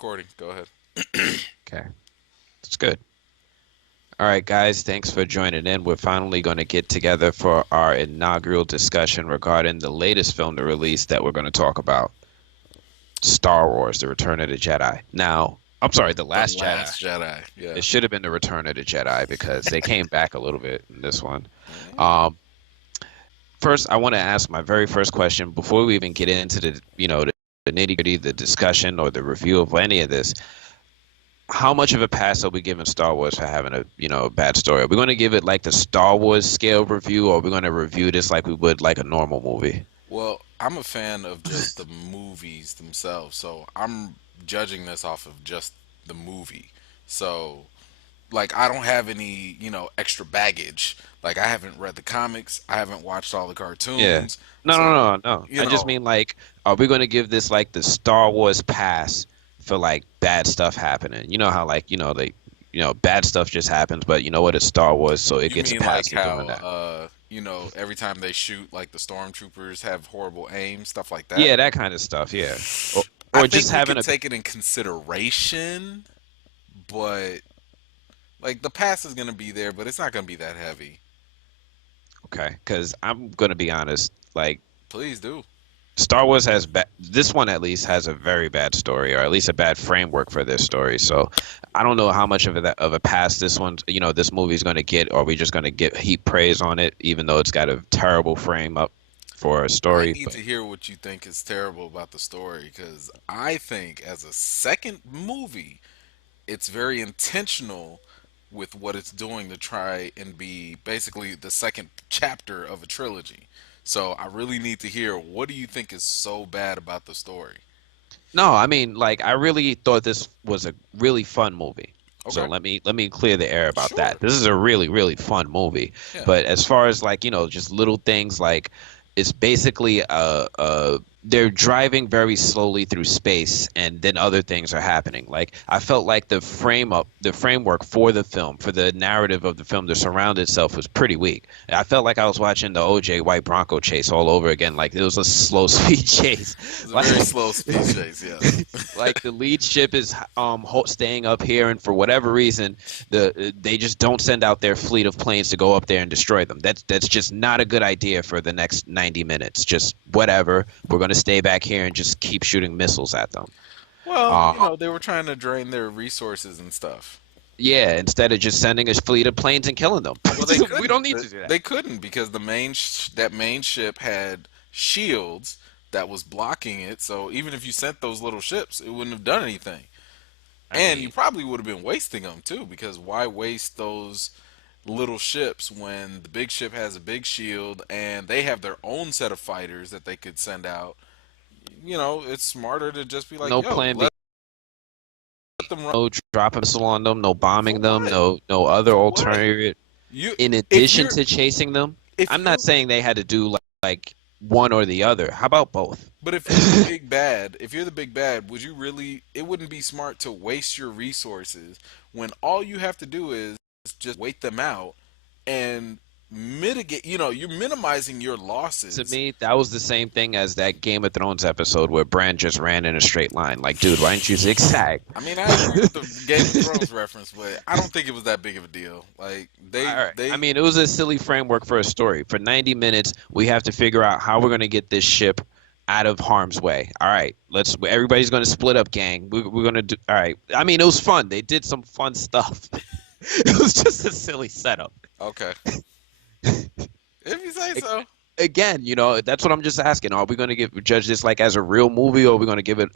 Recording. Go ahead. Okay, that's good. All right, guys, thanks for joining in. We're finally going to get together for our inaugural discussion regarding the latest film to release that we're going to talk about, Star Wars: The Return of the Jedi. Now, I'm sorry, The The Last Jedi. Last Jedi. Yeah. It should have been The Return of the Jedi because they came back a little bit in this one. Eh, Um, First, I want to ask my very first question before we even get into the nitty-gritty, the discussion or the review of any of this. How much of a pass are we giving Star Wars for having a bad story? Are we going to give it like the Star Wars scale review, or are we going to review this like we would like a normal movie? Well, I'm a fan of just the movies themselves, so I'm judging this off of just the movie. So, like, I don't have any, extra baggage. Like, I haven't read the comics, I haven't watched all the Yeah. cartoons, No, no, so, no, no. you I just know, mean like, are we going to give this like the Star Wars pass for like bad stuff happening? You know how like bad stuff just happens, but you know what? It's Star Wars, so it you gets a mean like pass for doing how, that. every time they shoot, like, the stormtroopers have horrible aim, stuff like that? Yeah, that kind of stuff. Yeah. Or, I or just think we having could a take it in consideration, but like the pass is gonna be there, but it's not gonna be that heavy. okay, because I'm going to be honest, like. Please do. Star Wars has this one at least has a very bad story, or at least a bad framework for this story. So I don't know how much of a pass this movie's going to get, or are we just going to get heap praise on it, even though it's got a terrible frame up for a I story. need But to hear what you think is terrible about the story because I think as a second movie, it's very intentional with what it's doing to try and be basically the second chapter of a trilogy. So I really need to hear what do you think is so bad about the story? no, I mean, like I really thought this was a really fun movie. So Okay. let me clear the air about Sure. that. This is a really really fun movie. Yeah. But as far as like just little things like it's basically they're driving very slowly through space and then other things are happening. Like I felt like the framework for the film, for the narrative of the film to surround itself was pretty weak. I felt like I was watching the OJ White Bronco chase all over again. Like it was a slow speed chase. It's a Like very slow speed chase, yes. like the lead ship is staying up here, and for whatever reason, they just don't send out their fleet of planes to go up there and destroy them. That's just not a good idea for the next 90 minutes. Just whatever, we're gonna stay back here and just keep shooting missiles at them. Well, Uh, they were trying to drain their resources and stuff. yeah, instead of just sending a fleet of planes and killing them, Well, they we couldn't. don't need to do that. They couldn't because that main ship had shields that was blocking it. So even if you sent those little ships, it wouldn't have done anything. I And you mean, probably would have been wasting them too because why waste those little ships when the big ship has a big shield and they have their own set of fighters that they could send out? It's smarter to just be like, no "Yo, plan B, let them run." no drop a missile on them, no For bombing them, what? no other For what? alternative You in if addition you're to chasing them. if I'm not you're saying they had to do like one or the other. How about both? But if you're the big bad, would you really? It wouldn't be smart to waste your resources when all you have to do is just wait them out and mitigate. You're minimizing your To losses. me, that was the same thing as that Game of Thrones episode where Bran just ran in a straight line. Like, dude, why didn't you zigzag? I mean, I agree with the Game of Thrones reference, but I don't think it was that big of a deal. Like All they right. I they mean, it was a silly framework for a story. For 90 minutes, we have to figure out how we're going to get this ship out of harm's way. All right, everybody's going to split up, gang. We're going to do. All right. I mean, it was fun. They did some fun stuff. It was just a silly setup. okay. If you say so. Again, that's what I'm just asking. Are we going to judge this like as a real movie, or are we going to give it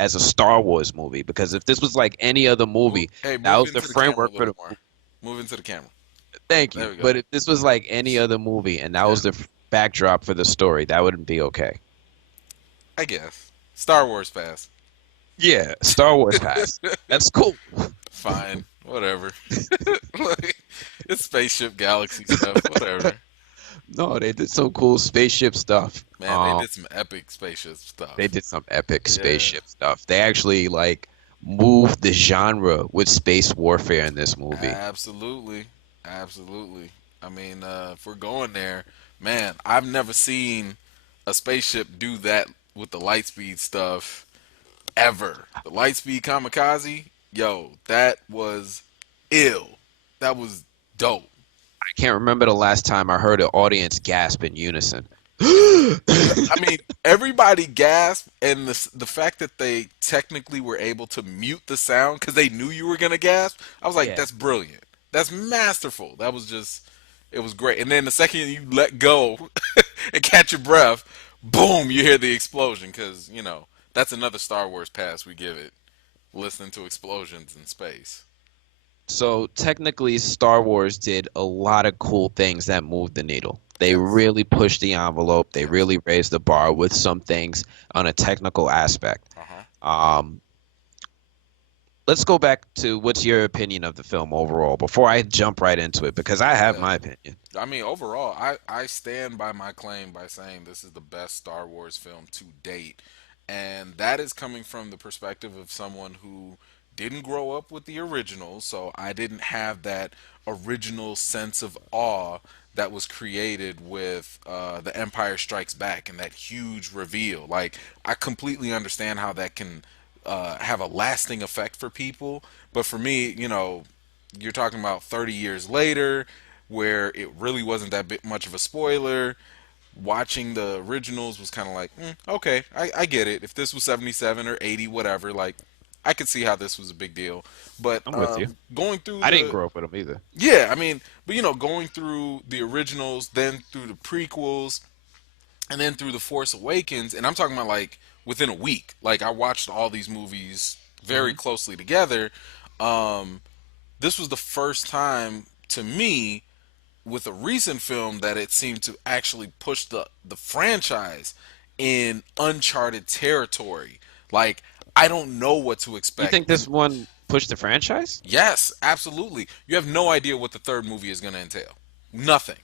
as a Star Wars movie? Because if this was like any other movie, that Move was the into the camera a framework for little the. more. Move into the camera. Thank There you. we go. But if this was like any other movie and that Yeah, was the backdrop for the story, that wouldn't be okay. I guess. Star Wars pass. Yeah, Star Wars pass. That's cool. Fine, whatever. Like, it's spaceship galaxy stuff, whatever. No, they did some cool spaceship stuff. Man, they did some epic spaceship They stuff. did some epic Yeah, spaceship stuff. They actually like moved the genre with space warfare in this movie. absolutely, absolutely. I mean, if we're going there, man, I've never seen a spaceship do that with the light speed stuff ever. The Lightspeed Kamikaze, yo, that was ill. That was dope. I can't remember the last time I heard an audience gasp in unison. I mean, everybody gasped, and the fact that they technically were able to mute the sound because they knew you were gonna gasp, I was like, Yeah. that's brilliant. That's masterful. That was just, it was great. And then the second you let go and catch your breath, boom, you hear the explosion because that's another Star Wars pass we give it, listening to explosions in space. So technically, Star Wars did a lot of cool things that moved the needle. They Yes, really pushed the envelope. They yes. really raised the bar with some things on a technical aspect. Uh huh. Um, let's go back to what's your opinion of the film overall before I jump right into it because I have Yeah. my opinion. I mean, overall, I stand by my claim by saying this is the best Star Wars film to date. And that is coming from the perspective of someone who didn't grow up with the original, so I didn't have that original sense of awe that was created with The Empire Strikes Back and that huge reveal. Like, I completely understand how that can have a lasting effect for people, but for me, you're talking about 30 years later where it really wasn't that bit much of a spoiler. Watching the originals was kind of like, okay, I get it. If this was 77 or 80, whatever, like, I could see how this was a big deal. But I'm with you. going through I didn't the, grow up with them either. yeah, I mean, but going through the originals, then through the prequels, and then through the Force Awakens, and I'm talking about like within a week. Like, I watched all these movies very Hmm. closely together. Um, this was the first time to me with a recent film that it seemed to actually push the franchise in uncharted territory. Like, I don't know what to You expect. think this one pushed the franchise? Yes, absolutely. You have no idea what the third movie is going to entail. Nothing.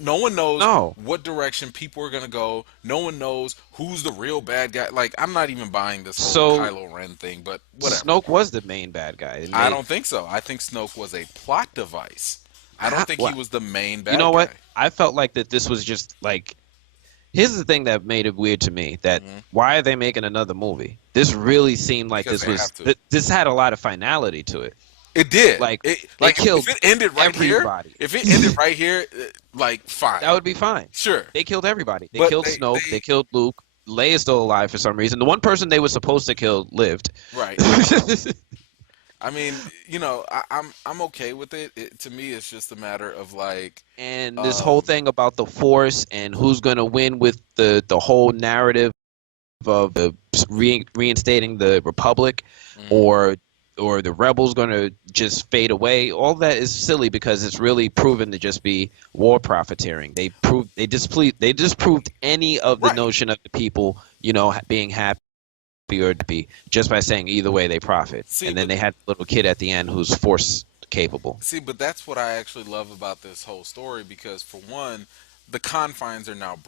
No one knows No. what direction people are going to go. No one knows who's the real bad guy. Like, I'm not even buying this whole So Kylo Ren thing, but whatever. Snoke was the main bad guy, and I they don't think so. I think Snoke was a plot device. I don't how, think he what? was the main You know bad what? guy. I felt like that this was just like here's the thing that made it weird to me that Hmm. why are they making another movie? This really seemed like Because this they was have to. this had a lot of finality to it. It did. Like It they like if killed it ended right here, everybody. if it ended right here, like, That fine, would be fine. sure. They killed everybody. They But killed they Snoke. They killed Luke. Leia's still alive for some reason. The one person they were supposed to kill lived. right. I mean, I'm okay with it. To me, it's just a matter of like, And this whole um, thing about the Force and who's going to win with the whole narrative of the reinstating the Republic, mhm. or the rebels going to just fade away. All that is silly because it's really proven to just be war profiteering. They disproved any of the Right. notion of the people, being happy or happy just by saying either way they profit. See, And then but they had a little kid at the end who's force capable. but that's what I actually love about this whole story because for one, the confines are now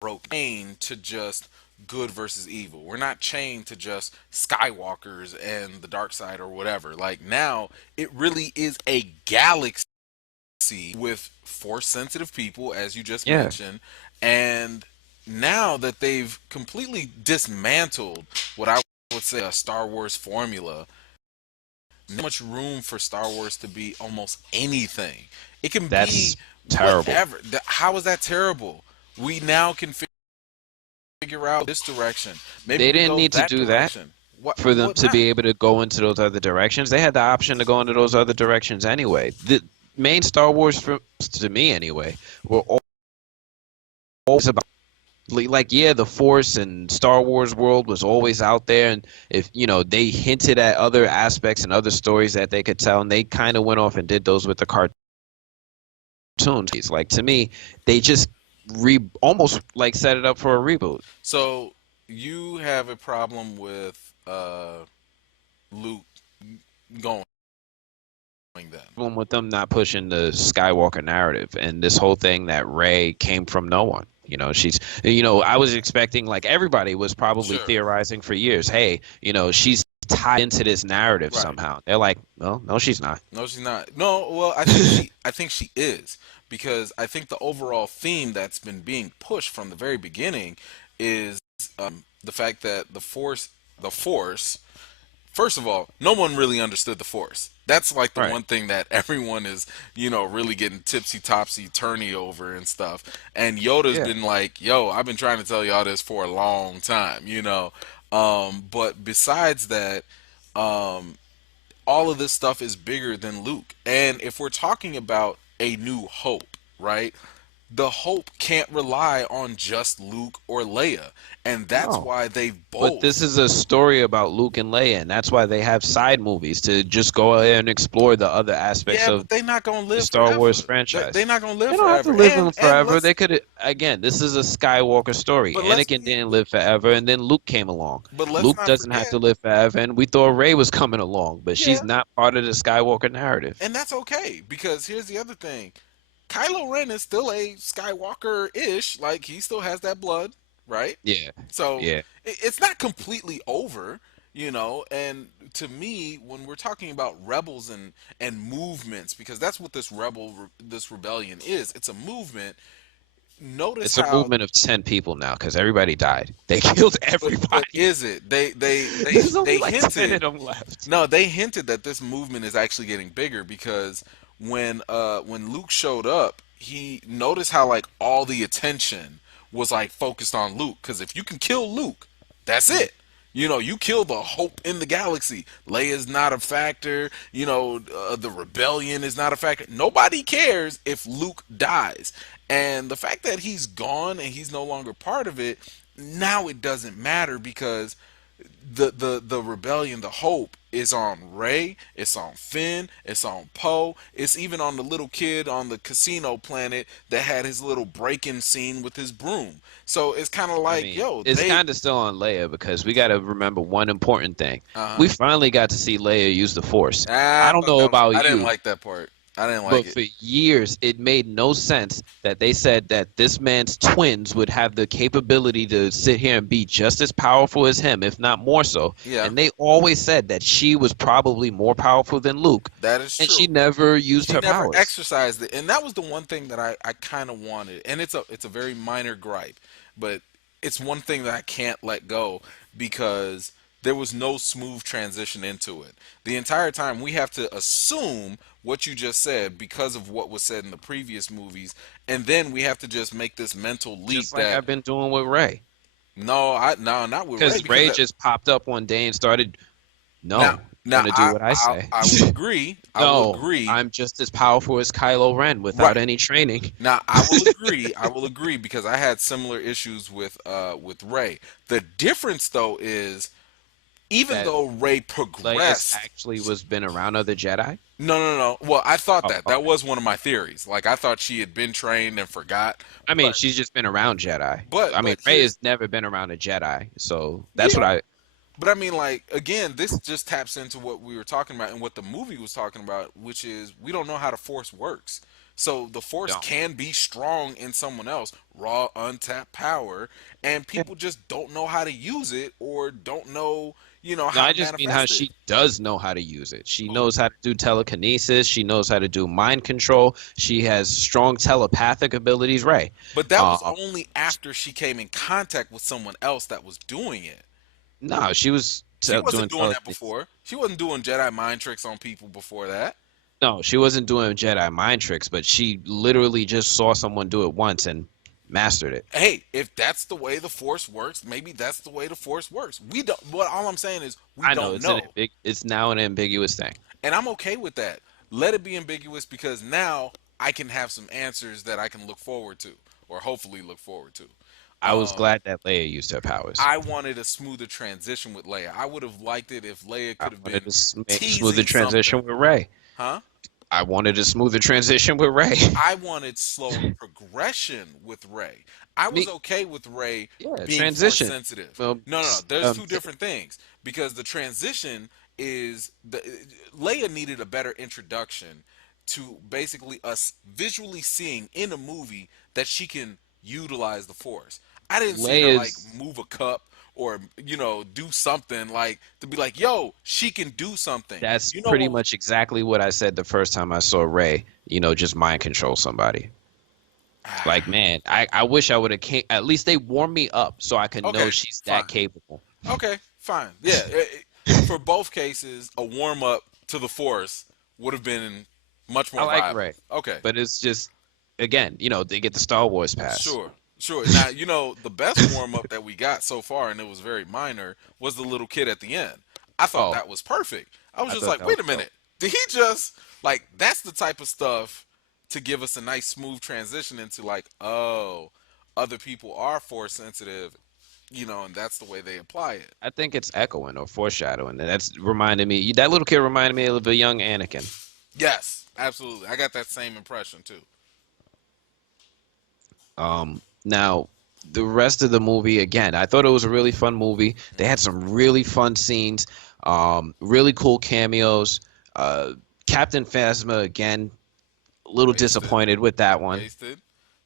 broken to just good versus evil. We're not chained to just Skywalkers and the dark side or whatever. Like, now it really is a galaxy with force sensitive people, as you just Yeah, mentioned, and now that they've completely dismantled what I would say a Star Wars formula, not much room for Star Wars to be almost anything. It can that's be terrible. whatever. How is that terrible? We now can figure out this direction. Maybe They we didn't go need to that do that direction. What for them what to not? be able to go into those other directions. They had the option to go into those other directions anyway. The main Star Wars films, to me anyway, were always about like yeah, the Force and Star Wars world was always out there, and if they hinted at other aspects and other stories that they could tell, and they kind of went off and did those with the cartoons. Like to me, they just almost like set it up for a reboot. So you have a problem with Luke going then? Problem with them not pushing the Skywalker narrative and this whole thing that Rey came from no one. I was expecting like everybody was probably Sure. theorizing for years. Hey, she's tied into this narrative Right. somehow. They're like, well, no, she's not. No, she's not. No, well, I think she is because I think the overall theme that's been being pushed from the very beginning is the fact that the Force. the Force, first of all, no one really understood the Force. That's like the Right. one thing that everyone is, really getting tipsy topsy turny over and stuff. And Yoda's Yeah. been like, "Yo, I've been trying to tell y'all this for a long time." But besides that, um, all of this stuff is bigger than Luke. And if we're talking about a new hope, right? The hope can't rely on just Luke or Leia. And that's No. why they But this both. is a story about Luke and Leia, and that's why they have side movies to just go ahead and explore the other aspects Yeah, of but they're not gonna the live Star Wars forever. They're franchise. not gonna live They don't have to forever. live And in forever. let's They could, again, this is a Skywalker story. but let's Anakin be didn't live forever, and then Luke came along. but let's Luke not doesn't have forget. to live forever, and we thought Rey was coming along, but Yeah, she's not part of the Skywalker narrative. and that's okay because here's the other thing. Kylo Ren is still a Skywalker-ish. Like he still has that blood, right? Yeah, So yeah. it's not completely over. And to me, when we're talking about rebels and movements, because that's what this rebellion is. It's a movement. Notice It's a how, movement of 10 people now because everybody died. They killed but everybody. is it? There's only They like 10 of hinted. them left. No, they hinted that this movement is actually getting bigger because when Luke showed up, he noticed how like all the attention was like focused on Luke. Because if you can kill Luke, that's Mm. it. You kill the hope in the galaxy. Leia's not a factor. The rebellion is not a factor. Nobody cares if Luke dies. And the fact that he's gone and he's no longer part of it, now it doesn't matter because the rebellion, the hope is on Ray, it's on Finn, it's on Poe, it's even on the little kid on the casino planet that had his little break-in scene with his broom. So it's kind of I like, mean, yo, it's they kind of still on Leia because we got to remember one important thing. uh-huh. We finally got to see Leia use the Force. I don't know about I didn't you, like that part. I didn't like but it. for years it made no sense that they said that this man's twins would have the capability to sit here and be just as powerful as him, if not more so. Yeah, And they always said that she was probably more powerful than Luke, that is and she true. never used She her never powers. exercised it, and that was the one thing that I kind of wanted. And it's a very minor gripe, but it's one thing that I can't let go because there was no smooth transition into it. The entire time we have to assume what you just said because of what was said in the previous movies, and then we have to just make this mental leap Just like that I've been doing with Ray. no, not with Ray Because because Ray just popped up one day and started, now no, now you're gonna do what I say. I will agree. I will No, agree. I'm just as powerful as Kylo Ren without Right. any training. Now I will agree. I will agree because I had similar issues with Ray. The difference though is even That though Ray Leia's progressed. actually was been around other Jedi. No, no, no. Well, I thought Oh, that okay. was one of my theories. Like I thought she had been trained and forgot. I mean, But she's just been around Jedi. I mean, but Rey here's has never been around a Jedi, so that's what yeah. I But I mean, like again, this just taps into what we were talking about and what the movie was talking about, which is we don't know how the Force works. So the Force don't. can be strong in someone else, raw, untapped power, and Yeah. people just don't know how to use it or don't know, No, how I to just mean how manifest it. she does know how to use it. She Who? knows how to do telekinesis. She knows how to do mind control. She has strong telepathic abilities. Rey. But that was Um, only after she came in contact with someone else that was doing it. no, she was She doing wasn't doing that telekinesis. before. She wasn't doing Jedi mind tricks on people before that. No, she wasn't doing Jedi mind tricks, but she literally just saw someone do it once and mastered it. Hey, if that's the way the Force works, maybe that's the way the Force works. We don't. What all I'm saying is we I know don't it's an know, it's now an ambiguous thing. and I'm okay with that. Let it be ambiguous because now I can have some answers that I can look forward to, or hopefully look forward to. I was Um, glad that Leia used her powers. I wanted a smoother transition with Leia. I would have liked it if Leia I could have wanted been a smoother teasing transition something, with Rey. huh? I wanted a smoother transition with Rey. I wanted slower progression with Ray. I was Me, okay with Ray yeah, being force transition. sensitive. Um, No, no, no. s- There's um, two different things because the transition is the Leia needed a better introduction to basically us visually seeing in a movie that she can utilize the force. I didn't see her like Leia's move a cup or do something like to be like, "Yo, she can do something." that's You know pretty what? much exactly what I said the first time I saw Rey. Just mind control somebody. Like, man, I wish I would have came. At least they warmed me up so I could know Okay, she's that fine. capable. Okay, fine. Yeah, for both cases, a warm up to the Force would have been much I more like viable. Ray, Okay, but it's just again, they get the Star Wars pass. sure, sure. Now the best warm up that we got so far, and it was very minor, was the little kid at the end. I thought Oh, that was perfect. I was I just thought like, that was wait a dope. minute, did he just like? That's the type of stuff to give us a nice smooth transition into like, oh, other people are force sensitive, and that's the way they apply it. I think it's echoing or foreshadowing, and that's reminding me. That little kid reminded me of a young Anakin. Yes, absolutely. I got that same impression too. Now the rest of the movie, again, I thought it was a really fun movie. They had Hmm. some really fun scenes, really cool cameos. Captain Phasma, again, a little Wasted, disappointed with that one. wasted.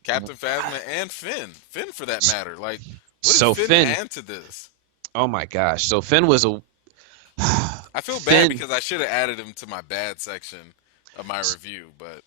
Captain Phasma and Finn for that matter. Like, what did So Finn Finn, add to this? oh my gosh, so Finn was a I feel bad Finn. because I should have added him to my bad section of my review, but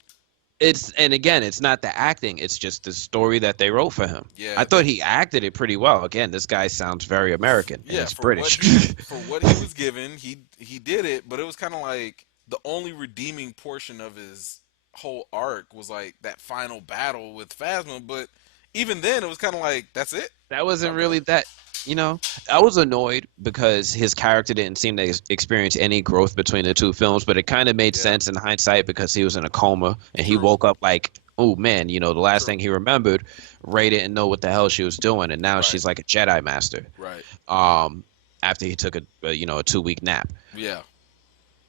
It's and again, it's not the acting; it's just the story that they wrote for him. I yeah, thought he acted it pretty well. Again, this guy sounds very American, and yeah, he's British. for what he was given, he did it, but it was kind of like the only redeeming portion of his whole arc was like that final battle with Phasma, but even then it was kind of like that's it. That wasn't Okay. really that, you know. I was annoyed because his character didn't seem to experience any growth between the two films, but it kind of made Yeah. sense in hindsight because he was in a coma and he True. woke up like, oh man, the last True. thing he remembered, Ray didn't know what the hell she was doing, and now Right. she's like a Jedi master. Right. Um, After he took a 2 week nap. Yeah.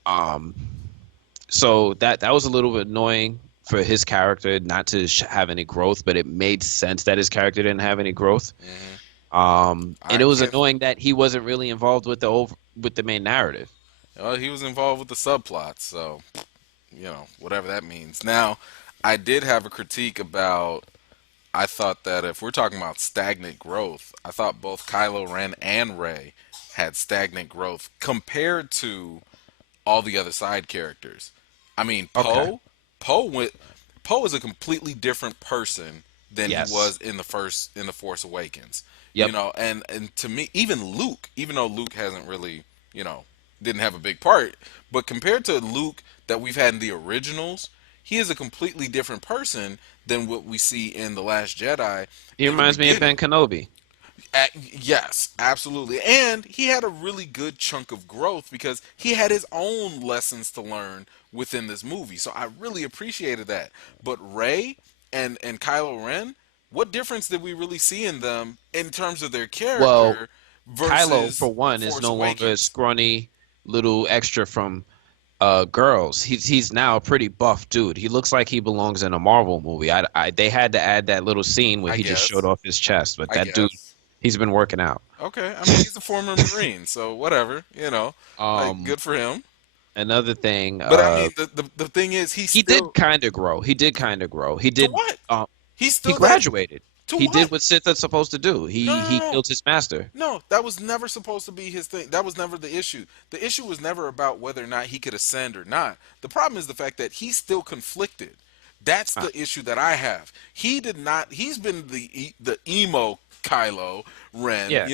Um, so that was a little bit annoying for his character not to have any growth, but it made sense that his character didn't have any growth. Hmm. And I it was can't. annoying that he wasn't really involved with the main narrative. Well, he was involved with the subplots, so whatever that means. Now, I did have a critique about. I thought that if we're talking about stagnant growth, I thought both Kylo Ren and Rey had stagnant growth compared to all the other side characters. I mean, Okay. Poe went. Poe is a completely different person than he Yes. was in the Force Awakens. Yep. And to me, even Luke, even though Luke hasn't really, didn't have a big part, but compared to Luke that we've had in the originals, he is a completely different person than what we see in the Last Jedi He in the reminds me of Ben beginning. Kenobi. Yes, absolutely. And he had a really good chunk of growth because he had his own lessons to learn within this movie. So I really appreciated that. But Rey and Kylo Ren, what difference did we really see in them in terms of their Well, character Kylo, for versus one, is Force no longer a Awakens? scrawny little extra from girls. He's now a pretty buff dude. He looks like he belongs in a Marvel movie. They had to add that little scene where I he just showed guess. off his chest, but I that dude, guess. he's been working out. Okay. I mean, he's a former Marine, so whatever. Like Um, good for him. Another thing, But I mean, the thing is, he's he did still kind of grow. He did kind of grow. He to did. what? He's He still that graduated. to He did what? what Sith is supposed to do. No, He no, he no, killed his master. no. That was never supposed to be his thing. That was never the issue. The issue was never about whether or not he could ascend or not. The problem is the fact that he's still conflicted. That's Uh, the issue that I have. He did not. He's been the emo Kylo Ren, yeah,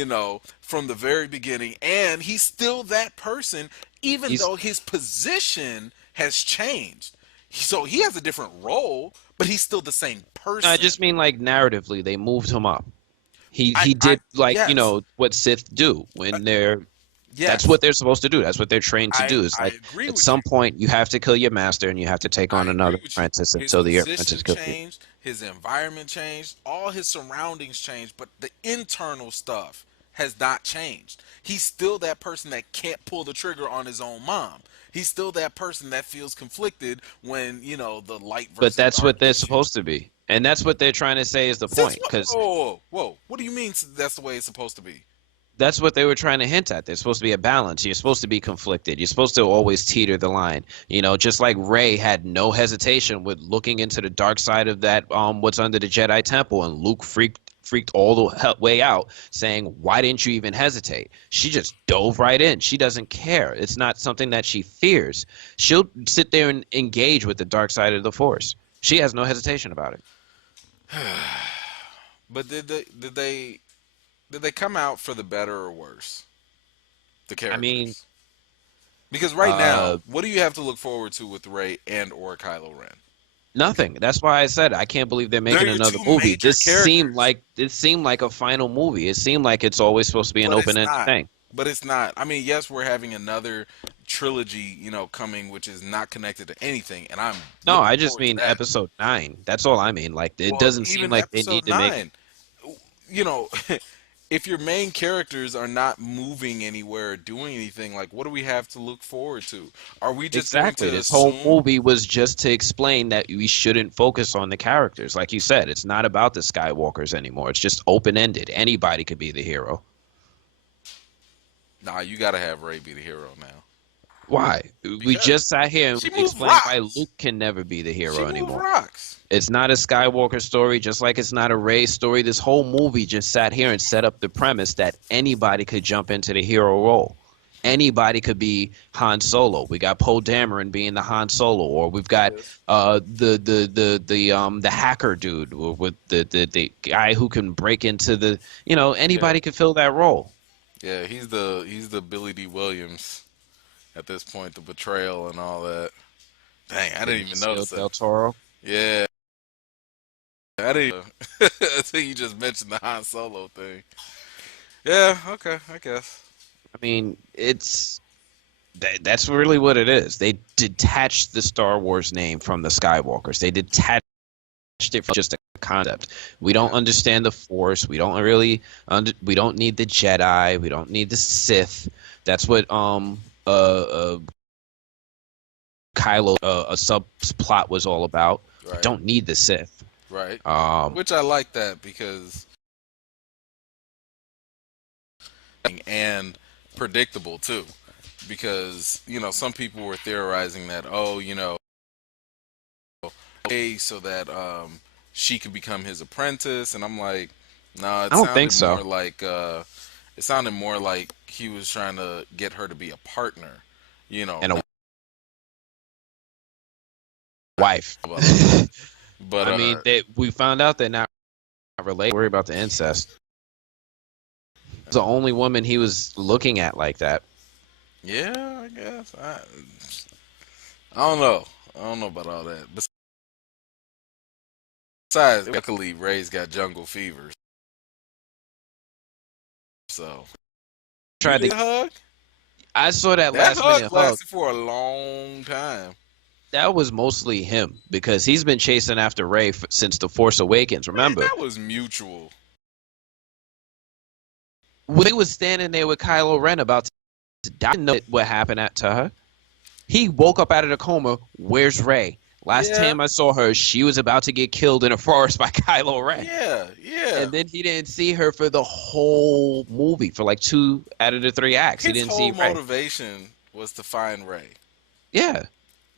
from the very beginning, and he's still that person, even he's. though his position has changed. So he has a different role, but he's still the same I person. just mean like narratively, they moved him up. He I did like yes, what Sith do when they're. That's yes. what they're supposed to do. That's what they're trained to do. It's I like agree at with you. some point you have to kill your master and you have to take I on agree another with you. apprentice His until the apprentice position kills you. changed, his environment changed, all his surroundings changed, but the internal stuff has not changed. He's still that person that can't pull the trigger on his own mom. He's still that person that feels conflicted when, the light But versus that's dark what they're issue. supposed to be, and that's what they're trying to say is the Since point. what? Because Whoa, whoa. What do you mean that's the way it's supposed to be? that's what they were trying to hint at. There's supposed to be a balance. You're supposed to be conflicted. You're supposed to always teeter the line. Just like Rey had no hesitation with looking into the dark side of that what's under the Jedi Temple, and Luke freaked all the way out, saying, "Why didn't you even hesitate?" She just dove right in. She doesn't care. It's not something that she fears. She'll sit there and engage with the dark side of the Force. She has no hesitation about it. But did they come out for the better or worse? The I mean, characters. Because right uh, now, what do you have to look forward to with Rey and or Kylo Ren? nothing. That's why I said I can't believe they're They're making your another two movie. major characters. This seemed like a final movie. It seemed like it's always supposed to be an But it's open-ended not. thing. But it's not. I mean, yes, we're having another trilogy, coming, which is not connected to anything, and I'm No, looking I just forward to mean that. episode 9. That's all I mean. Like it Well, doesn't seem even like they episode need to make. nine, you know, if your main characters are not moving anywhere or doing anything, like what do we have to look forward to? Are we just going Exactly. to This whole assume? movie was just to explain that we shouldn't focus on the characters. Like you said, it's not about the Skywalkers anymore. It's just open-ended. Anybody could be the hero. Nah, you got to have Ray be the hero now Why? We because just sat here and she moved explained why rocks. Luke can never be the She hero moved anymore. rocks. It's not a Skywalker story, just like it's not a Rey story. This whole movie just sat here and set up the premise that anybody could jump into the hero role. Anybody could be Han Solo. We got Poe Dameron being the Han Solo, or we've got Yes. the hacker dude with the guy who can break into the Yeah. anybody could fill that role. Yeah, he's the Billy D. Williams at this point, the betrayal and all that. Dang, I didn't even Benicio notice that. del Toro. Yeah, I didn't. Until you just mentioned the Han Solo thing. Yeah, okay, I guess. I mean, that's really what it is. They detached the Star Wars name from the Skywalkers. They detached it from just a concept. We don't Yeah, understand the Force. We don't really we don't need the Jedi. We don't need the Sith. That's what Kylo a subplot was all about. We right, don't need the Sith. right. Um, Which I like that because and predictable too, because some people were theorizing that hey, so that she could become his apprentice, and I'm like, nah, I don't think so. it sounded more like he was trying to get her to be a partner, And a not wife. about all that. But I mean, we found out they're not related. Worry about the incest. It's the only woman he was looking at like that. yeah, I guess I don't know. I don't know about all that. Besides, luckily Ray's got jungle fever, so you Tried to. did a hug. I saw that That last hug minute hug. lasted for a long time. That was mostly him because he's been chasing after Ray since The Force Awakens. Man, Remember, that was mutual. when he was standing there with Kylo Ren about to die, I didn't know what happened to her. He woke up out of the coma. Where's Ray? Last Yeah, time I saw her, she was about to get killed in a forest by Kylo Ren. yeah, yeah. And then he didn't see her for the whole movie, for like 2 out of the 3 acts. He His didn't whole see Ray. motivation was to find Ray, Yeah,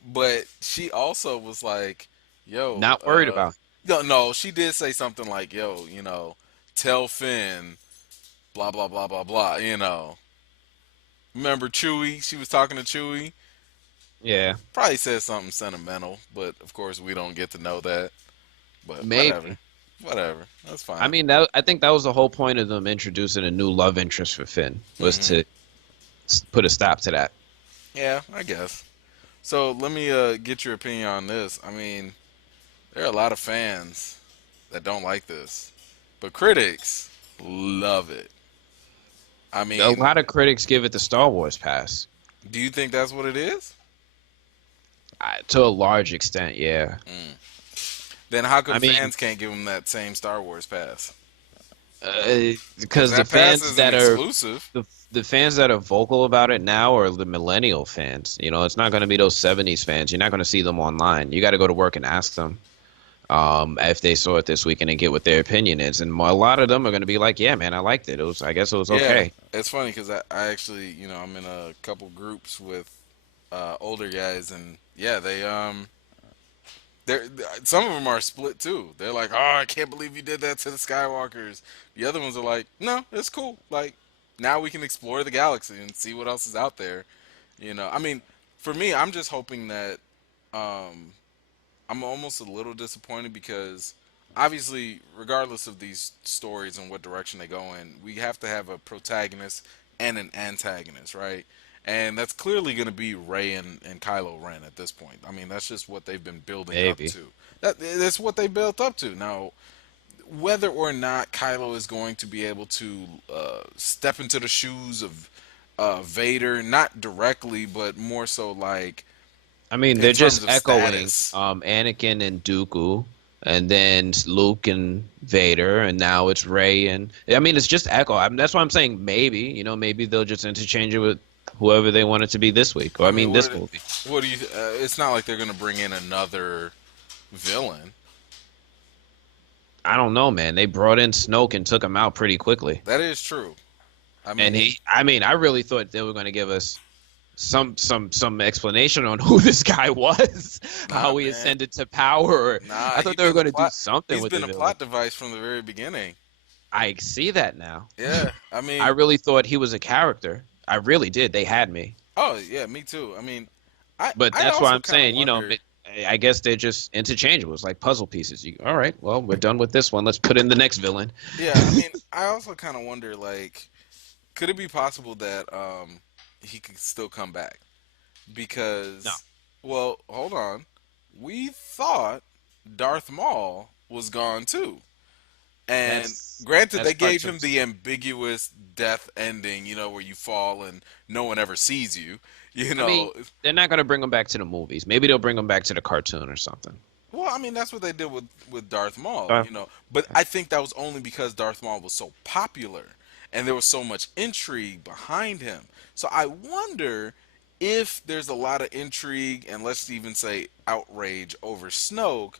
but she also was like, "Yo, not worried about him. no, no." She did say something like, "Yo, tell Finn, blah blah blah blah blah." Remember Chewie? She was talking to Chewie. Yeah, Probably said something sentimental, but of course we don't get to know that. But whatever, maybe. whatever. That's I fine. mean, I think that was the whole point of them introducing a new love interest for Finn was Hmm. to put a stop to that. Yeah, I guess. So let me get your opinion on this. I mean, there are a lot of fans that don't like this, but critics love it. I A mean, lot of critics give it the Star Wars pass. do you think that's what it is? To a large extent, yeah. Mm. Then how I come mean, fans can't give them that same Star Wars pass? Because because that pass isn't exclusive. the fans that are vocal about it now are the millennial fans. It's not going to be those 70s fans. You're not going to see them online. You got to go to work and ask them if they saw it this weekend and get what their opinion is. And a lot of them are going to be like, "Yeah, man, I liked it. I guess it was Yeah, okay." it's funny because I actually, I'm in a couple groups with older guys, and yeah, they're some of them are split too. They're like, "Oh, I can't believe you did that to the Skywalkers." The other ones are like, "No, it's cool. Like now we can explore the galaxy and see what else is out there." I mean, for me, I'm just hoping that um, I'm almost a little disappointed because obviously, regardless of these stories and what direction they go in, we have to have a protagonist and an antagonist, right? And that's clearly going to be Rey and Kylo Ren at this point. I mean, that's just what they've been building up Maybe. to. That's what they built up to. Now, whether or not Kylo is going to be able to step into the shoes of Vader, not directly, but more so like I mean, in they're just terms of echoing status. Anakin and Dooku, and then Luke and Vader, and now it's Rey and I mean, it's just echo. I mean, that's why I'm saying maybe, maybe they'll just interchange it with whoever they want it to be this week, or I I mean, mean, this movie. what do you? It's not like they're going to bring in another villain. I don't know, man. They brought in Snoke and took him out pretty quickly. That is true. I And mean, I mean, I really thought they were going to give us some explanation on who this guy was, nah, how he man. ascended to power. Or Nah, I thought they were going to do something he's with been the a villain. plot device from the very beginning. I see that now. Yeah, I I mean, really thought he was a character. I really did. They had me. oh yeah, me too. I mean, But I that's why also I'm kind of saying, wonder. I guess they're just interchangeable. It's like puzzle pieces. All right, well, we're done with this one. Let's put in the next villain. Yeah, I mean, I also kind of wonder, like, could it be possible that he could still come back? No, Because, well, hold on, we thought Darth Maul was gone too. And granted, that's they part gave two. him the ambiguous death ending, where you fall and no one ever sees you. You I mean, know, they're not going to bring him back to the movies. Maybe they'll bring him back to the cartoon or something. well, I mean that's what they did with Darth Maul. Uh, But I think that was only because Darth Maul was so popular and there was so much intrigue behind him. So I wonder if there's a lot of intrigue and let's even say outrage over Snoke.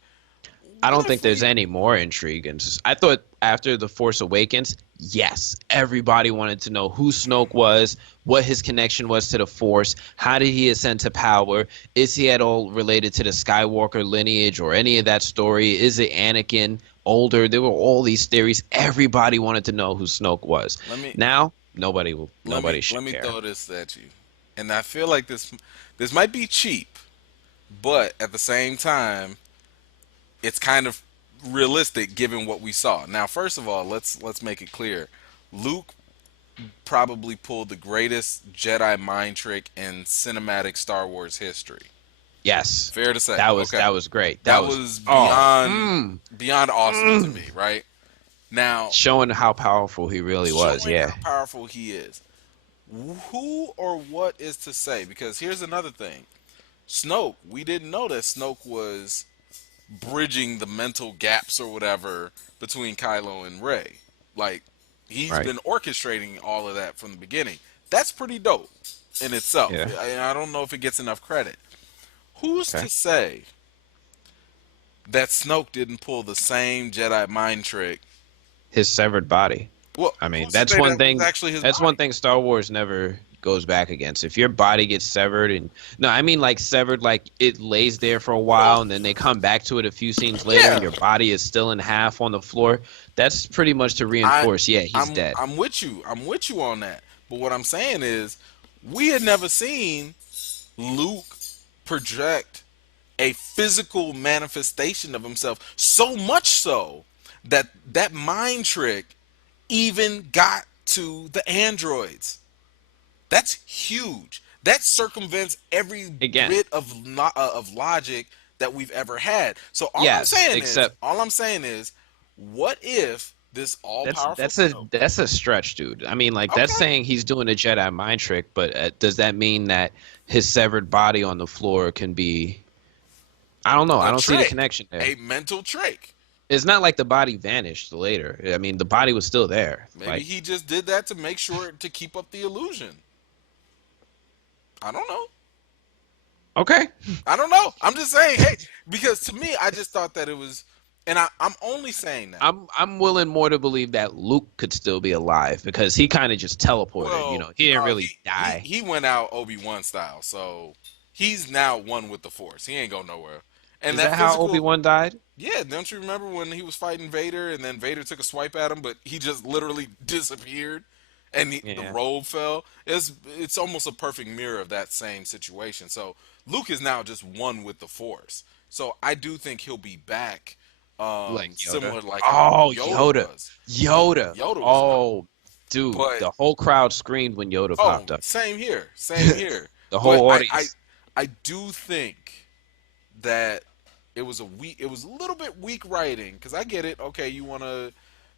I What don't if think there's we? any more intrigue. And I thought after The Force Awakens, yes, everybody wanted to know who Snoke was, what his connection was to the Force, how did he ascend to power, is he at all related to the Skywalker lineage or any of that story? Is it Anakin older? There were all these theories. Everybody wanted to know who Snoke was. Let me Now, let me nobody let should me care. throw this at you, and I feel like this might be cheap, but at the same time, it's kind of realistic given what we saw. Now, first of all, let's make it clear. Luke probably pulled the greatest Jedi mind trick in cinematic Star Wars history. Yes. Fair to say. That was Okay. that was great. That That was was oh, beyond awesome to mm. me, right? Now, Showing how powerful he really was. showing Yeah. how powerful he is. Who or what is to say? Because here's another thing. Snoke, we didn't know that Snoke was bridging the mental gaps or whatever between Kylo and Rey. Like he's Right. been orchestrating all of that from the beginning. That's pretty dope in itself. Yeah. I don't know if it gets enough credit. Who's Okay. to say that Snoke didn't pull the same Jedi mind trick? His severed body. Well, I mean, who's to say that was actually his That's one body? thing Star Wars never goes back against. If your body gets severed and no, I mean like severed like it lays there for a Well, while and then they come back to it a few scenes later and yeah, your body is still in half on the floor, that's pretty much to I, reinforce, yeah, he's dead. I'm with you. I'm with you on that. But what I'm saying is, we had never seen Luke project a physical manifestation of himself, so much so that that mind trick even got to the androids. That's huge. That circumvents every Again, bit of logic that we've ever had. So yes, except all I'm saying is, what if this all that's powerful that's a Snoke? that's a stretch, dude. I mean, like that's Okay, saying he's doing a Jedi mind trick, but does that mean that his severed body on the floor can be? I don't know. I a don't see the trick, connection there. a mental trick. It's not like the body vanished later. I mean, the body was still there. Maybe Like, he just did that to make sure to keep up the illusion. I don't know. okay, I don't know. I'm just saying, hey, because to me, I just thought that it was, and I'm only saying that. I'm willing more to believe that Luke could still be alive because he kind of just teleported. Well, He didn't no, really die. he went out Obi-Wan style, so he's now one with the Force. He ain't go nowhere. And Is that that how physical, Obi-Wan died? yeah, don't you remember when he was fighting Vader and then Vader took a swipe at him, but he just literally disappeared and the Yeah. robe fell? It's almost a perfect mirror of that same situation. So Luke is now just one with the Force. So I do think he'll be back, Like Yoda. similar like how Oh, Yoda Yoda. was when Yoda. Yoda was gone. Oh. Dude, But the whole crowd screamed when Yoda oh, popped up. same here, same here. The But whole I audience. I do think that it was a little bit weak writing because I get it. Okay, you want to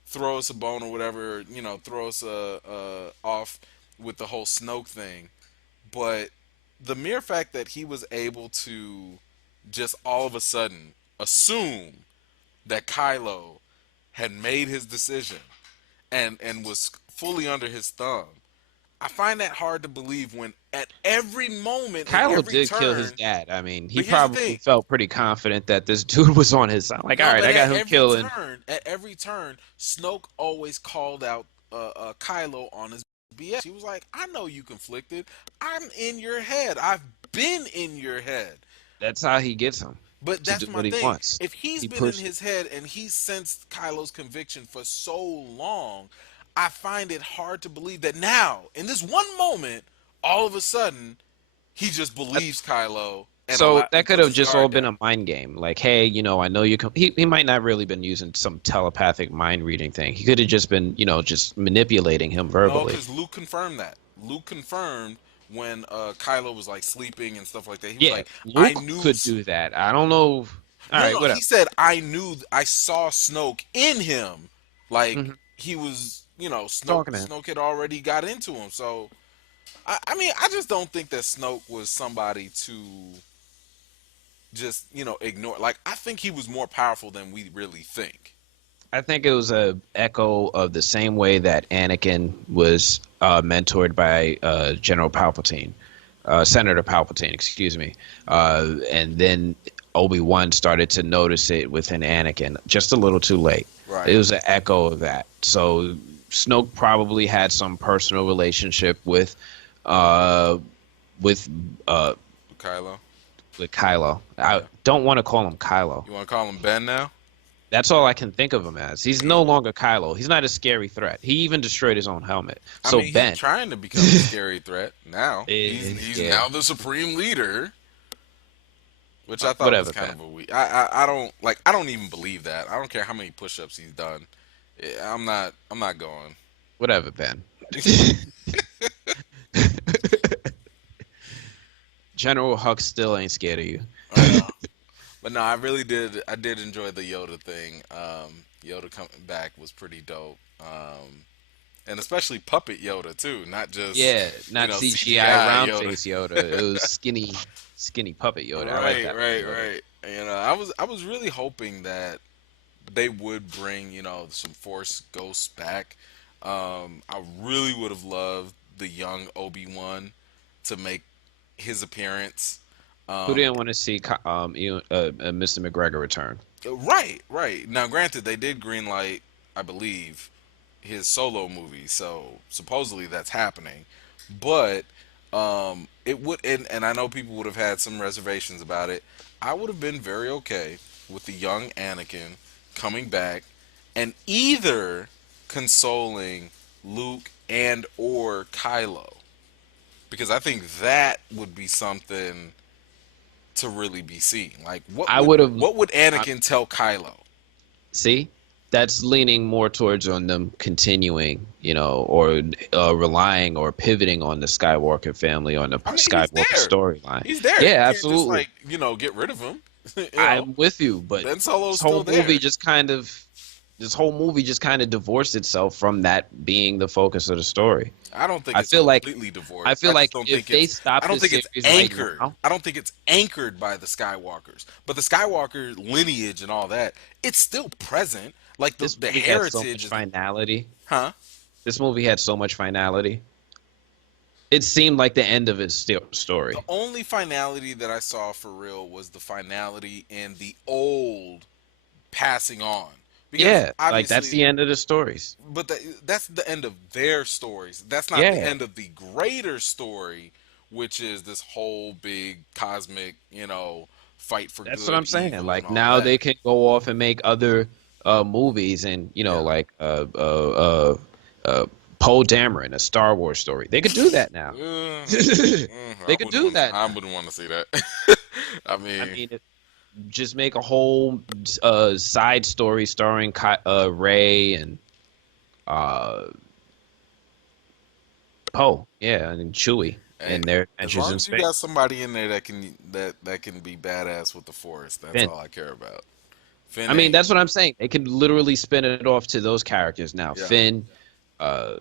throw us a bone or whatever, throw us off with the whole Snoke thing, but the mere fact that he was able to just all of a sudden assume that Kylo had made his decision and was fully under his thumb. I find that hard to believe when at every moment in Kylo every did kill his turn. dad. I mean, he But here's the probably thing. felt pretty confident that this dude was on his side. Like, all No, right, but I got him killing. at every turn, Snoke always called out Kylo on his BS. He was like, "I know you conflicted. I'm in your head. I've been in your head." That's how he gets him But to that's do my what he thing. wants. If he's He been in pushed it. his head and he's sensed Kylo's conviction for so long, I find it hard to believe that now, in this one moment, all of a sudden, he just believes Kylo So that and could puts have his just all guard been down. a mind game. Like, hey, I know you. He might not really been using some telepathic mind reading thing. He could have just been, just manipulating him No, verbally. because Luke confirmed that. Luke confirmed when Kylo was like sleeping and stuff like that. He was Yeah, like, "I Luke knew." could do that. I don't know. All No, right, no, he whatever. said, "I knew. I saw Snoke in him. Like Hmm. he was, Talking to him. Snoke had already got into him." So, I mean, I just don't think that Snoke was somebody to just, ignore. Like, I think he was more powerful than we really think. I think it was a echo of the same way that Anakin was mentored by General Palpatine, Senator Palpatine, excuse me, and then Obi-Wan started to notice it within Anakin, just a little too late. It Right. was an echo of that. So Snoke probably had some personal relationship uh, with uh, Kylo. with Kylo. I Yeah. don't want to call him Kylo. You want to call him Ben now? That's all I can think of him as. He's no longer Kylo. He's not a scary threat. He even destroyed his own helmet. I So mean, he's Ben, trying to become a scary threat now. He's yeah, now the supreme leader, which I thought was whatever, kind Ben. of a weak. I don't like. I don't even believe that. I don't care how many push-ups he's done. I'm not going. Whatever, Ben. General Hux still ain't scared of you. I know. But no, I really did. I did enjoy the Yoda thing. Yoda coming back was pretty dope. And especially puppet Yoda too, not just Yeah, not CGI CGI round Yoda. face Yoda. It was skinny puppet Yoda. I like Right, that right, Yoda. right. I was really hoping that they would bring, some Force ghosts back. I really would have loved the young Obi-Wan to make his appearance. Who Um, didn't want to see Mr. McGregor return? right, right. Now, granted, they did greenlight, I believe, his solo movie, so supposedly that's happening. But it would, and I know people would have had some reservations about it. I would have been very okay with the young Anakin coming back and either consoling Luke and or Kylo, because I think that would be something to really be seen. Like, I would have. what would Anakin tell Kylo? See, that's leaning more towards on them continuing, or relying or pivoting on the Skywalker family, on the I mean, he's Skywalker there. storyline. He's there. You Yeah, can't just absolutely. like get rid of him. I'm with you, but Ben this Solo's whole still movie there. just kind of, this whole movie just kind of divorced itself from that being the focus of the story. I don't think I it's feel like, completely I divorced. feel I just like don't if think they I stop don't this think it's series right anchored. now, I don't think it's anchored by the Skywalkers. But the Skywalker lineage and all that, it's still present. Like this the movie had so heritage much is, finality. huh? This movie had so much finality. It seemed like the end of its The story. only finality that I saw for real was the finality in the old passing on. Because Yeah, like that's obviously, the end of the stories. but that's the end of their stories. That's not the Yeah, end of the greater story, which is this whole big cosmic, fight for that's what good, I'm saying. evil, and Like all now that. they can go off and make other movies and Yeah. like uh Poe Dameron, a Star Wars story. They could do that now. I They could wouldn't do want. that I now. wouldn't want to see that. I I mean, mean, just make a whole side story starring Ray and uh Poe, yeah, and Chewie Hey, and their as adventures long in as you space. got somebody in there that can be badass with the Force, that's Finn. all I care about. Finn I mean, ain't. that's what I'm saying. They could literally spin it off to those characters now. Yeah, Finn, uh,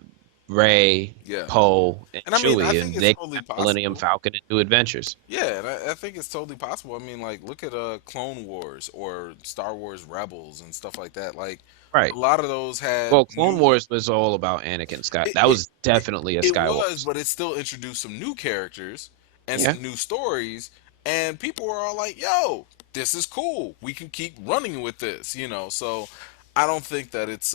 Ray, yeah. Poe, and And I mean, I Chewie, think and it's they can totally have Millennium possible. Falcon and do adventures. Yeah, and I think it's totally possible. I mean, like, look at Clone Wars or Star Wars Rebels and stuff like that. Like, a Right. lot of those had Well, Clone new. Wars was all about Anakin Scott. It That it, was it, definitely a it was, Skywalker. but it still introduced some new characters and Yeah. some new stories, and people were all like, "Yo, this is cool. We can keep running with this," you know. So, I don't think that it's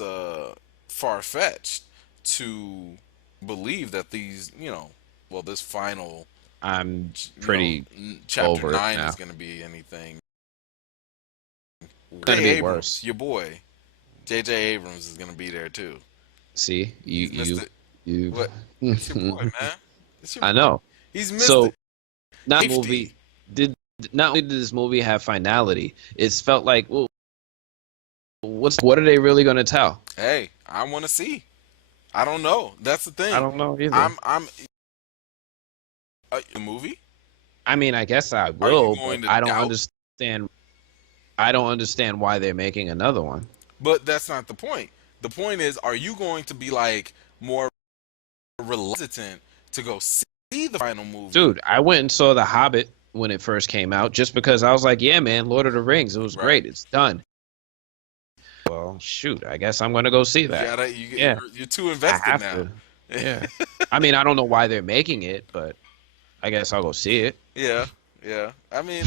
far fetched to believe that these, well, this final I'm pretty chapter over it 9 is now. going to be anything. Going to J. be Abrams, worse. your boy, J.J. Abrams is going to be there too. See, He's missed it. What? It's your boy, you. man. It's your I boy. know. He's missed So it. not movie Safety. did not only did this movie have finality, it's felt like, well, what are they really going to tell? Hey, I want to see. I don't know. That's the I thing. don't know either. I'm the movie. I mean, I guess I Are you will, but going to I don't doubt? understand. I don't understand why they're making another one. But that's not the point. The point is, are you going to be like more reluctant to go see the final movie? Dude, I went and saw The Hobbit when it first came out just because I was like, yeah, man, Lord of the Rings, it was Right. great. It's done. Well, shoot, I guess I'm going to go see You that. gotta. Yeah, You're too I invested have now. to. Yeah. I mean, I don't know why they're making it, but I guess I'll go see it. Yeah. Yeah. I mean,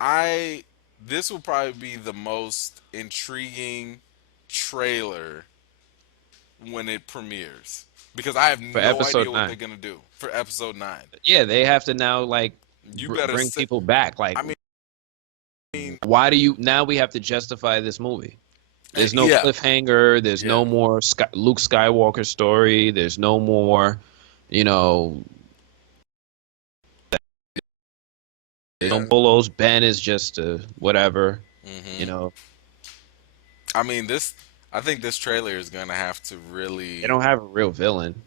I this will probably be the most intriguing trailer when it premieres because I have For no episode idea what they're 9. gonna do for episode 9. Yeah, they have to now like You better bring say. people back. Like, I mean, why do you now we have to justify this movie? There's no yeah, cliffhanger. There's yeah, no more Luke Skywalker story. There's no more, you know, there's no yeah. Bolos. Ben is just whatever, you hmm know. I mean, this. I think this trailer is gonna have to They really. don't have a real villain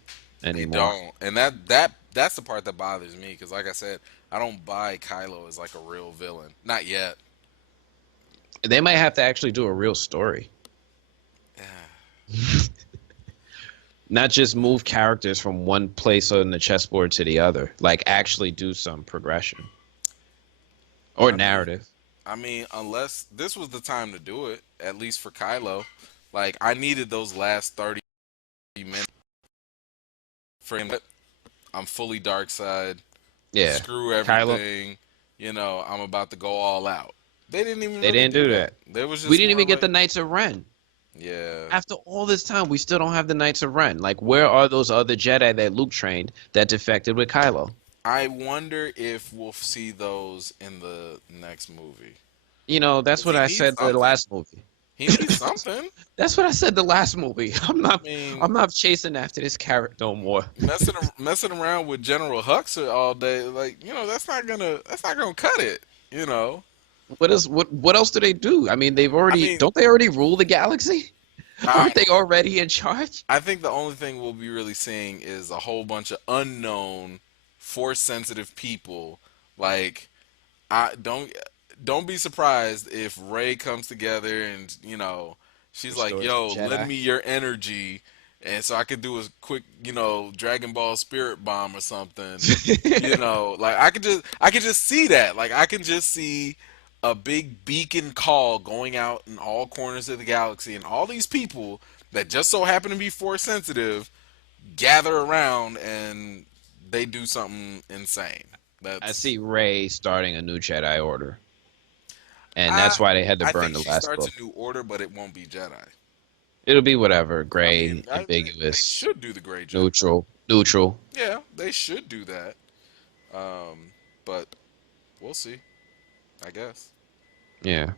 They anymore. don't, and that's the part that bothers me because, like I said, I don't buy Kylo as like a real villain. Not yet. They might have to actually do a real story, not just move characters from one place on the chessboard to the other. Like actually do some progression or I mean, narrative. unless this was the time to do it, at least for Kylo. Like, I needed those last 30 minutes for him. I'm fully dark side. Yeah, Screw Kylo. everything. I'm about to go all out. They didn't even They really didn't do do that. that. There was We just didn't more even get the like, Knights of Ren. yeah. After all this time, we still don't have the Knights of Ren. Like, where are those other Jedi that Luke trained that defected with Kylo? I wonder if we'll see those in the next movie. That's Because what he I needs said the something. last movie. He needs something. That's what I said the last movie. I'm I not. mean, I'm not chasing after this carrot no more. messing around with General Huxer all day, like, that's not gonna cut it. You know. What is what else do they do? I mean, they've I already mean, don't they already rule the galaxy? I Aren't they already in charge? I think the only thing we'll be really seeing is a whole bunch of unknown, force sensitive people. Like, I don't be surprised if Ray comes together and she's like, Restores the "Yo, lend Jedi. me your energy," and so I could do a quick Dragon Ball Spirit Bomb or something. Like, I could just see that. Like, I can just see a big beacon call going out in all corners of the galaxy, and all these people that just so happen to be force sensitive gather around and they do something insane. I That's see Rey starting a new Jedi Order, and I that's why they had to I burn think the she last starts book. a new order, but it won't be Jedi. It'll be whatever, I mean, gray, they ambiguous, should do the Gray Jedi. neutral. Yeah, they should do that. But we'll see. I guess. Yeah.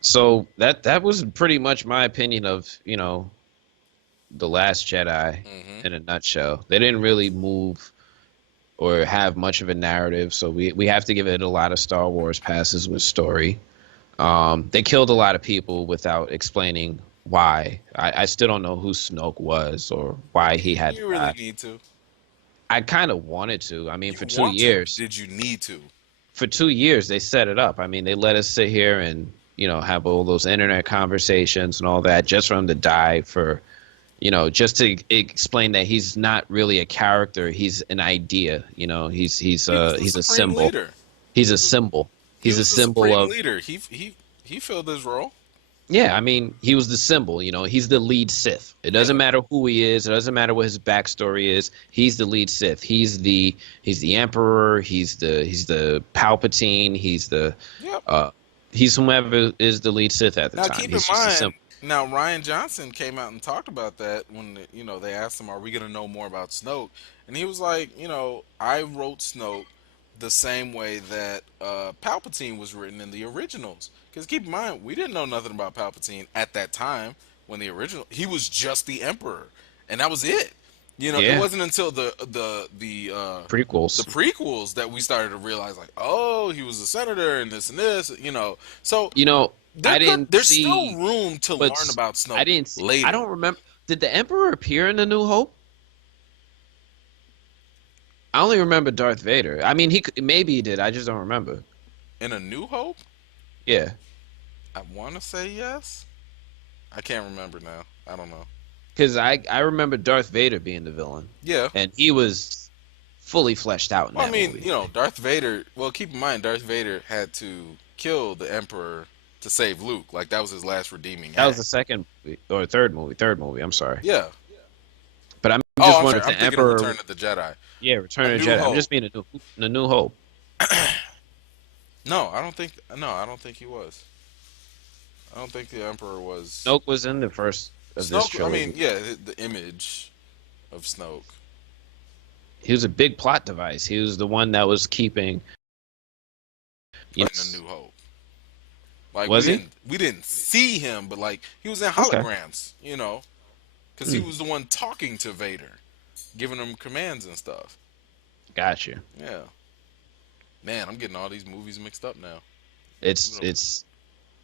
So that was pretty much my opinion of the Last Jedi hmm in a nutshell. They didn't really move or have much of a narrative, so we have to give it a lot of Star Wars passes with story. They killed a lot of people without explaining why. I still don't know who Snoke was or why he had to You really die. need to. I kind of wanted to. I mean, You for two want to, but years, did you need to? for 2 years they set it up. I mean, they let us sit here and have all those internet conversations and all that just for him to die for just to explain that he's not really a character. He's an idea. He was the He's a supreme symbol. leader. He He's a was symbol. he He's a was the symbol supreme of leader. He filled his role. Yeah, I mean, he was the symbol, he's the lead Sith. It Yeah. doesn't matter who he is, it doesn't matter what his backstory is. He's the lead Sith. He's the Emperor, he's the Palpatine, Yep. uh he's whomever is the lead Sith at the Now time. keep in He's just a mind, symbol. now Ryan Johnson came out and talked about that when they asked him, "Are we gonna know more about Snoke?" And he was like, I wrote Snoke the same way that Palpatine was written in the originals. Because keep in mind, we didn't know nothing about Palpatine at that time when the original he was just the Emperor, and that was it. It Yeah, wasn't until the prequels. prequels that we started to realize like, oh, he was a senator and this and this. So You know, I didn't there's still see room to learn what's about I Snoke didn't see I later don't remember, did the Emperor appear in The New Hope? I only remember Darth Vader. I mean, maybe he did. I just don't remember. in A New Hope. Yeah. I want to say yes. I can't remember now. I don't know. Because I remember Darth Vader being the villain, Yeah. and he was fully fleshed out in Well, I that mean, movie. Darth Vader. Well, keep in mind, Darth Vader had to kill the Emperor to save Luke. Like that was his last redeeming That was the act. second movie or third movie. Third movie. I'm sorry, Yeah. but I'm Oh, just I'm wondering sorry. if I'm the thinking of Emperor. Return of the Jedi. Yeah, A Return of the New Jedi. I'm Hope. just being a New Hope. No, I don't think. No, I don't think he was. I don't think the Emperor was. Snoke was in the first of this Snoke. I mean, trilogy. yeah, the image of Snoke He was a big plot device. He was the one that was keeping. You know, in A New Hope. Like was he? we didn't see him, but like he was in Okay, holograms, because he hmm, was the one talking to Vader, giving him commands and stuff. got you. Yeah, man, I'm getting all these movies mixed up now. It's it's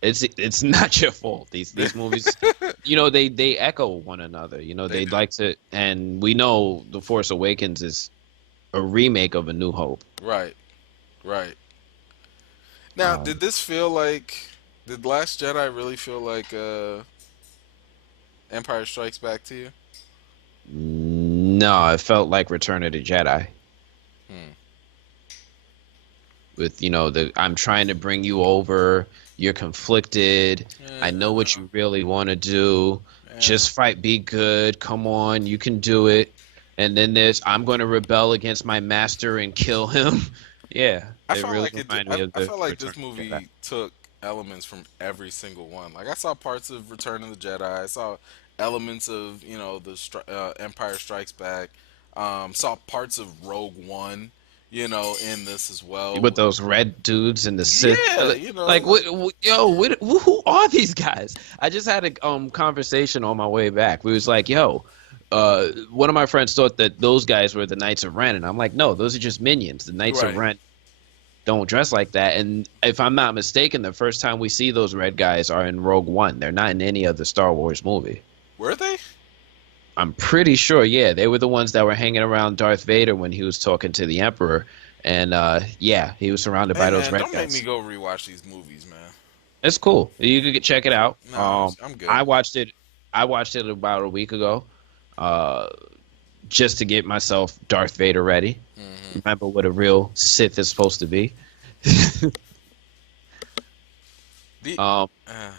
it's not your fault. These movies, they echo one another. They They do. like to, and we know The Force Awakens is a remake of A New Hope. Right, right. Now, Um, did Last Jedi really feel like Empire Strikes Back to you? no, it felt like Return of the Jedi Hmm. with, the I'm trying to bring you over, you're conflicted, I know what Yeah, you really want to do, yeah. just fight, be good, come on, you can do it. And then there's I'm going to rebel against my master and kill him. Yeah, I it felt really like reminded me of I the felt like Return this of the Jedi. movie took elements from every single one. Like I saw parts of Return of the Jedi. I saw elements of Empire Strikes Back. Saw parts of Rogue One. In this as well. With those red dudes and the Sith. Yeah, Like, like yo, who are these guys? I just had a conversation on my way back. We was like, yo, one of my friends thought that those guys were the Knights of Ren, and I'm like, no, those are just minions. The Knights of right. Ren don't dress like that. And if I'm not mistaken, the first time we see those red guys are in Rogue One. They're not in any other Star Wars movie. Were they? I'm pretty sure, yeah, they were the ones that were hanging around Darth Vader when he was talking to the Emperor, and yeah, he was surrounded Hey by those man, red don't make me guys. go rewatch these movies, man. It's cool. You could check it out. No, I'm good. I watched it. I watched it about a week ago, uh, just to get myself Darth Vader ready. Hmm. Remember what a real Sith is supposed to be. The um, uh,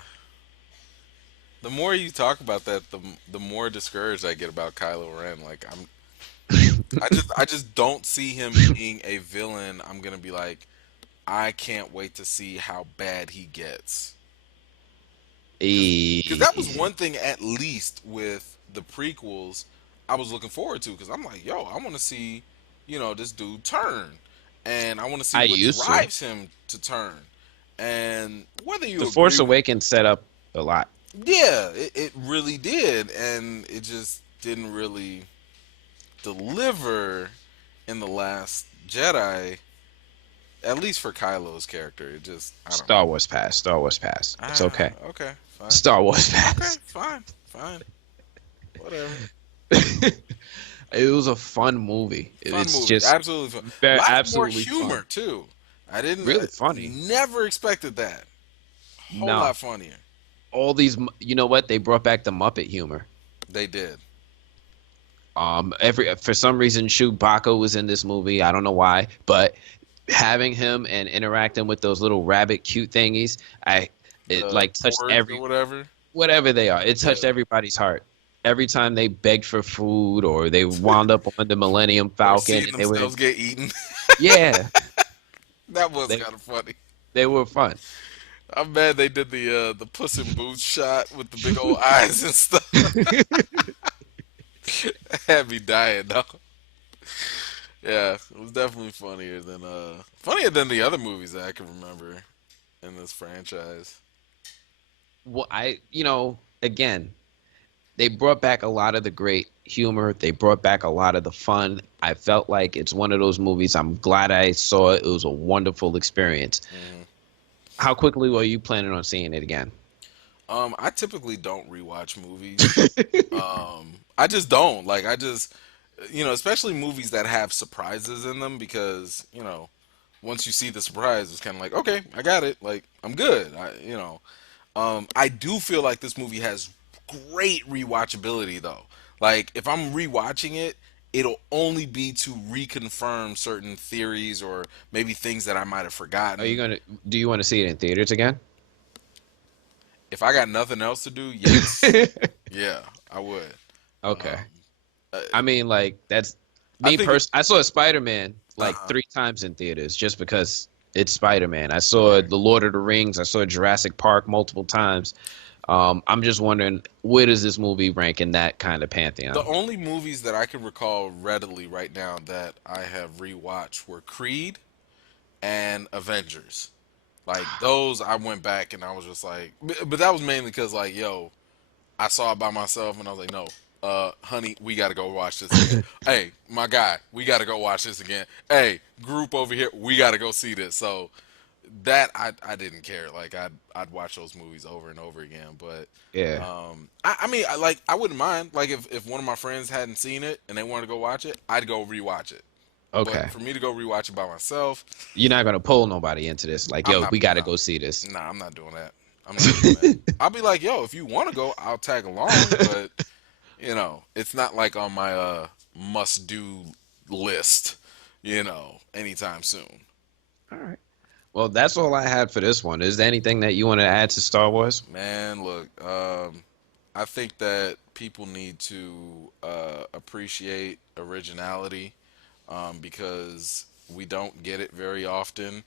the more you talk about that, the more discouraged I get about Kylo Ren. Like I just don't see him being a villain. I'm gonna be like, I can't wait to see how bad he gets. Because that was eh, one thing at least with the prequels I was looking forward to. Because I'm like, yo, I want to see, this dude turn, and I want to see I what used to. drives him to turn, and whether The you agree Force with, Awakens set up a lot. yeah, it really did, and it just didn't really deliver in the Last Jedi. At least for Kylo's character, it just I don't know. Star Wars pass. Star Wars pass. It's okay. Okay, fine. Star Wars Okay, fans. fine, fine. Whatever. It was a fun movie. Fun It's movie, just absolutely fun. very Lots more absolutely fun. humor too. I didn't, Really funny. never expected that. Whole No, lot funnier. all these. You know what? They brought back the Muppet humor. They did. Every for some reason, Chewbacca was in this movie. I don't know why, but having him and interacting with those little rabbit cute thingies, it The like touched porgs or every whatever. whatever they are. It touched Yeah. everybody's heart. Every time they begged for food or they wound up on the Millennium Or Falcon seeing and they were themselves get eaten. yeah, That was they kind of funny. they were fun. I'm mad they did the Puss in Boots shot with the big old eyes and stuff. Had me dying though. Yeah, it was definitely funnier than the other movies that I can remember in this franchise. Well, again, they brought back a lot of the great humor. They brought back a lot of the fun. I felt like it's one of those movies. I'm glad I saw it. It was a wonderful experience. Hmm. How quickly were you planning on seeing it again? I typically don't rewatch movies. I just don't like. I just, especially movies that have surprises in them because once you see the surprise, it's kind of like, okay, I got it. Like I'm good. I do feel like this movie has great rewatchability though. Like if I'm rewatching it, it'll only be to reconfirm certain theories or maybe things that I might have Are you forgotten. gonna? Do you want to see it in theaters again? If I got nothing else to do, yes, yeah, I would. Okay. Um, uh, I mean, like that's I me think it. person. I saw Spider-Man like Uh, 3 times in theaters just because it's Spider-Man. I saw right. The Lord of the Rings. I saw Jurassic Park multiple times. I'm just wondering where does this movie rank in that kind of The pantheon? only movies that I can recall readily right now that I have rewatched were Creed and Avengers. Like those, I went back and I was just like, but that was mainly because like, yo, I saw it by myself and I was like, no, honey, we got to go watch this again. Hey, my guy, we got to go watch this again. Hey, group over here, we got to go see this. So that I didn't care. Like I'd watch those movies over and over again. But Yeah. I mean, I wouldn't mind. Like if one of my friends hadn't seen it and they wanted to go watch it, I'd go rewatch it. But Okay. for me to go rewatch it by myself, You're not gonna pull nobody into this. Like, I'm yo, not. we gotta No, go see this. nah, I'm not doing that. I'm not doing that. I'll be like, yo, if you want to go, I'll tag along. But it's not like on my must do list. Anytime soon. All right. Well, that's all I had for this one. Is there anything that you want to add to Star Wars? Man, look, I think that people need to appreciate originality because we don't get it very often,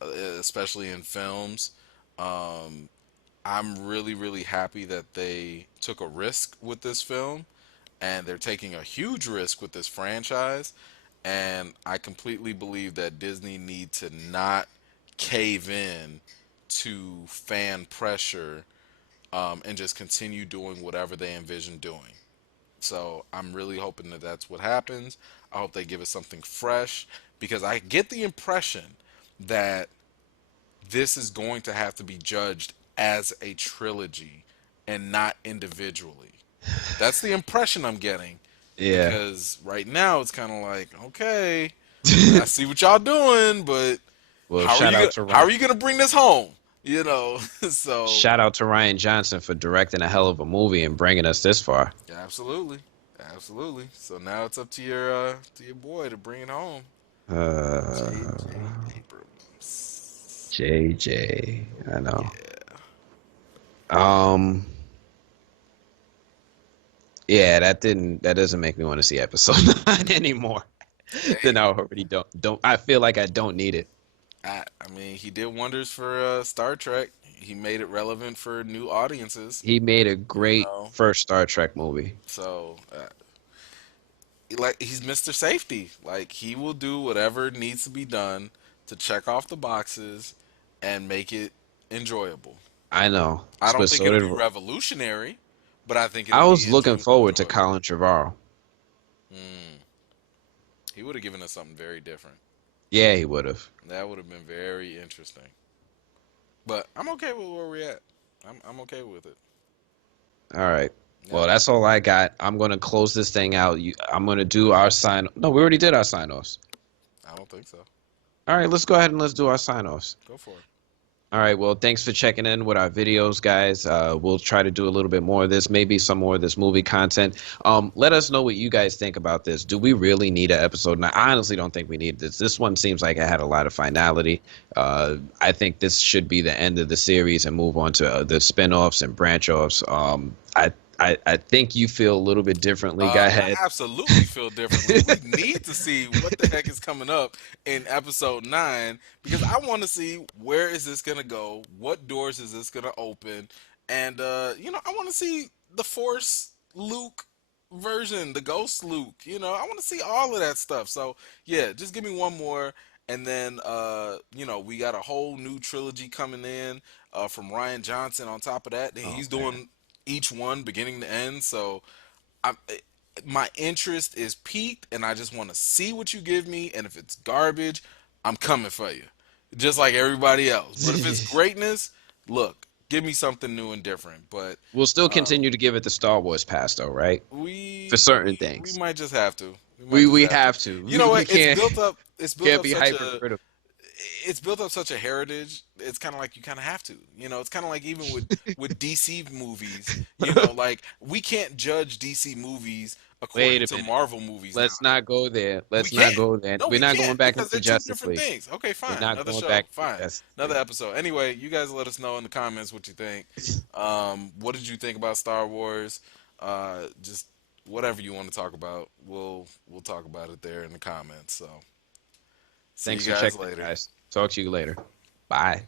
especially in films. Um, I'm really, really happy that they took a risk with this film and they're taking a huge risk with this franchise. And I completely believe that Disney need to not cave in to fan pressure and just continue doing whatever they envision doing. So I'm really hoping that that's what happens. I hope they give us something fresh because I get the impression that this is going to have to be judged as a trilogy and not individually. That's the impression I'm getting Yeah. because right now it's kind of like, okay, I see what y'all doing, but Well, how are shout you out gonna to how Ryan. are you gonna bring this home? So Shout out to Ryan Johnson for directing a hell of a movie and bringing us this far. absolutely, absolutely. So now it's up to your boy to bring it home, Uh, J.J. Abrams. JJ. I know. Yeah. Um. Yeah, that doesn't make me want to see episode 9 anymore. Then Hey, I already don't I feel like I don't need it. I mean, he did wonders for Star Trek. He made it relevant for new audiences. He made a You great know, first Star Trek movie. so like he's Mr. Safety. Like he will do whatever needs to be done to check off the boxes and make it enjoyable. I know. I don't But think so it'll did be revolutionary, but I think it'll I was be looking forward to enjoyable. Colin Trevorrow. Mm. He would have given us something very different. Yeah, he would have. That would have been very interesting. But I'm okay with where we're at. I'm okay with it. All right. Well, Yep. that's all I got. I'm gonna close this thing out. I'm gonna do our sign. No, we already did our sign offs. I don't think so. All right, let's go ahead and let's do our sign offs. Go for it. All right. Well, thanks for checking in with our videos, guys. We'll try to do a little bit more of this, maybe some more of this movie content. Let us know what you guys think about this. Do we really need an episode? Now, I honestly don't think we need this. This one seems like it had a lot of finality. I think this should be the end of the series and move on to the spin-offs and branch offs. I think you feel a little bit differently. Go ahead. I absolutely feel differently. We need to see what the heck is coming up in episode 9 because I want to see where is this going to go? What doors is this going to open? And I want to see the Force Luke version, the Ghost Luke. I want to see all of that stuff. So, yeah, just give me one more and then we got a whole new trilogy coming in from Ryan Johnson on top of that. Oh He's man. doing each one beginning to end. So, I'm my interest is peaked, and I just want to see what you give me. And if it's garbage, I'm coming for you, just like everybody else. But if it's greatness, look, give me something new and different. But We'll still uh, continue to give it the Star Wars pass, though, right? For we certain we things. might just have to. We might just We have to. have to. You know We what? It's can't built up. It's built can't up be such a hypercritical. it's built up such a heritage. It's kind of like you kind of have to. It's kind of like even with DC movies. Like we can't judge DC movies Wait according a to minute. Marvel movies now. Let's not go there. We Let's not can't. go there. No, We're we not can't going back because into they're two Justice different League. things. Okay, We're fine. not Another going show. back into Fine. Justice Another League. episode. Anyway, you guys let us know in the comments what you think. What did you think about Star Wars? Just whatever you want to talk about, we'll talk about it there in the comments. So, see you Thanks for guys checking in, later. guys. Talk to you later. Bye.